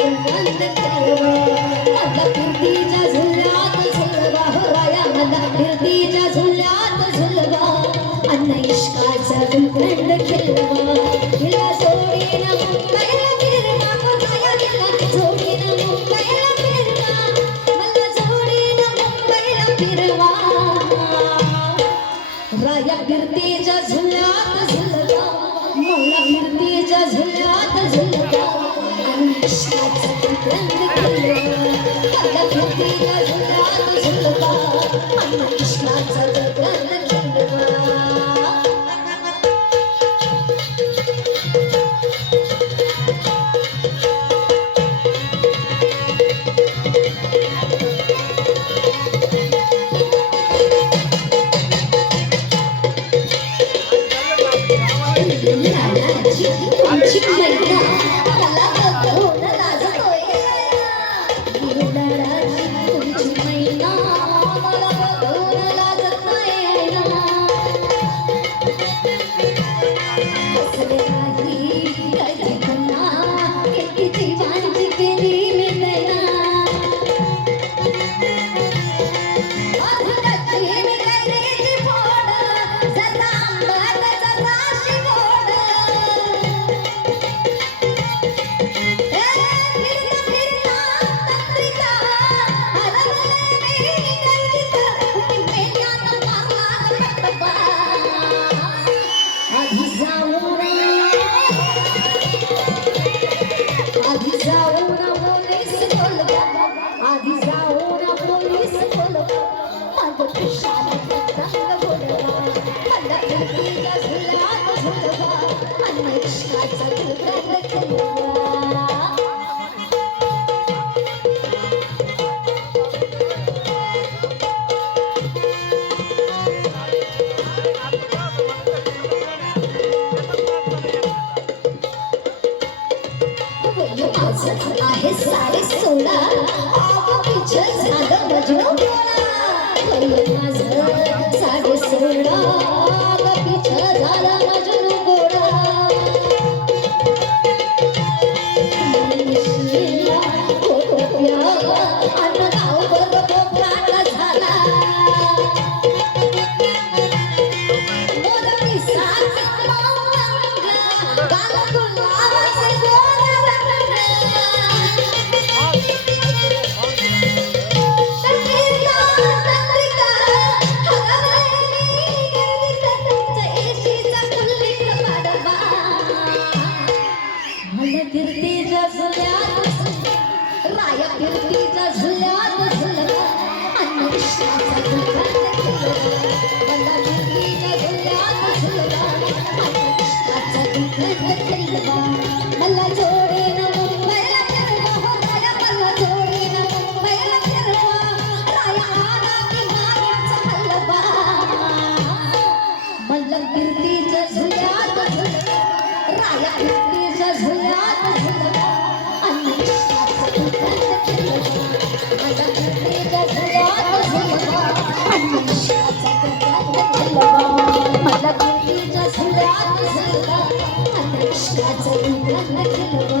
गुलकंद खेळवा मला फिरतीच्या झुल्यात झुलवा हो राया मला फिरतीच्या झुल्यात झुलवा अन्न इश्काचा गुलकंद खेळवा हिला जोडीनं मुंबईला फिरवा हो राया हिला जोडीनं मुंबईला फिरवा मला जोडीनं मुंबईला फिरवा राया फिरतीच्या झुल्यात झुलवा मला फिरतीच्या झुल्यात झुलवा आणि इश्काचा गुलकंद खेळवा मला फिरतीच्या झुल्यात झुलवा आणि इश्काचा गुलकंद खेळवा तुमची मैना मला बघून लाजतोय तुमची मैना मला बघून लाजतोय असले काही कधी पुन्हा किती जीवांची केली मी मैना अधुराची मी कैरीची फोड जरा आंबट जरा शिगोड आहे 16.5 आग पिछल झालं मजनू गोळा माझं 16.5 आग पिछल झालं मजनू गोळा अन्न गाव बरोबर प्राण झाला मोदकी साथ गाल गुलाबाचे गोड रंग फिरतीच्या झुल्यात राया फिरतीच्या झुल्यात झुलवा अन्न इश्काचा गुलकंद खेळवा मला फिरतीच्या झुल्यात झुलवा अन्न इश्काचा गुलकंद खेळवा मला जोडीनं मुंबईला फिरवा हो राया मला जोडीनं मुंबईला फिरवा राया आला की मागेचा हलवा मला फिरतीच्या झुल्यात झुलवा राया फिरतीच्या झुल्यात झुलवा अन्न इश्काचा गुलकंद खेळवा मला फिरतीच्या झुल्यात झुलवा अन्न इश्काचा गुलकंद खेळवा मला फिरतीच्या झुल्यात झुलवा अन्न इश्काचा गुलकंद खेळवा